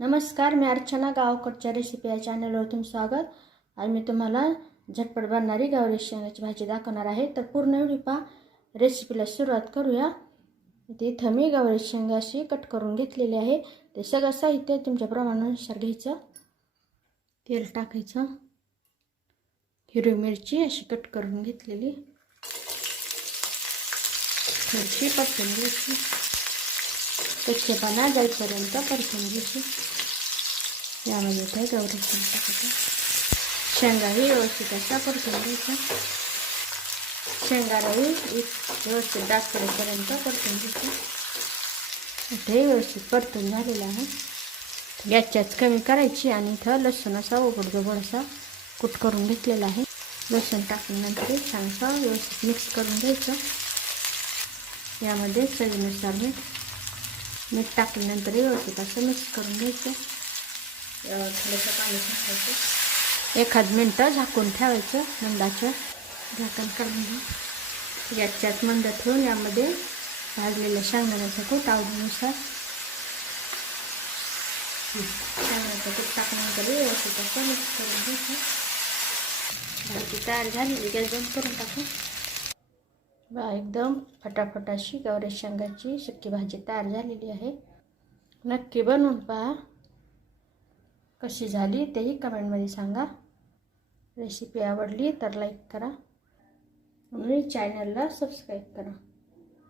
नमस्कार मी अर्चना गावकडच्या रेसिपी या चॅनलवर तुमचं स्वागत. आज मी तुम्हाला झटपट बनणारी गावरी शेंगाची भाजी दाखवणार आहे. तर पूर्ण व्हिडिओ पहा. रेसिपीला सुरुवात करूया. इथे इथं मी गावरी शेंगा अशी कट करून घेतलेली आहे. ते सगळं साहित्य तुमच्या प्रमाणानुसार घ्यायचं. तेल टाकायचं. हिरवी मिरची अशी कट करून घेतलेली. मिरची परतून घ्यायची कच्चेपणा जाईपर्यंत परतून घ्यायची यामध्ये काय गौरी शेंगाही व्यवस्थित असा परतून घ्यायचा शेंगालाही व्यवस्थित डाग परतून घ्यायचं. इथे व्यवस्थित परतून झालेलं आहे. गॅसच्याच कमी करायची आणि इथं लसूण असा उघडजोबड असा कुट करून घेतलेला आहे. लसूण टाकल्यानंतर छानसा व्यवस्थित मिक्स करून घ्यायचं. यामध्ये चवीनुसार मीठ मीठ टाकल्यानंतर व्यवस्थित असं मिक्स करून घ्यायचं. थोडंसं पाणी टाकायचं. एखाद मिनटं झाकून ठेवायचं मंदाचं झाकण काढून घ्या. याच्यात मंद ठेवून यामध्ये भाजलेल्या शेंगदाण्याचं कूट आवडीनुसार. शेंगदाण्याचं कूट टाकल्यानंतर व्यवस्थित असं मिक्स करून घ्यायचं. भाजी तयार झालेली गॅस बंद करून टाकू. बा एकदम फटाफट अशी गौरे शेंगाची सुकी भाजी तयार झालेली आहे. नक्की बनवून पहा. कशी झाली तेही कमेंटमध्ये सांगा. रेसिपी आवडली तर लाईक करा. आणि चॅनलला सबस्क्राईब करा.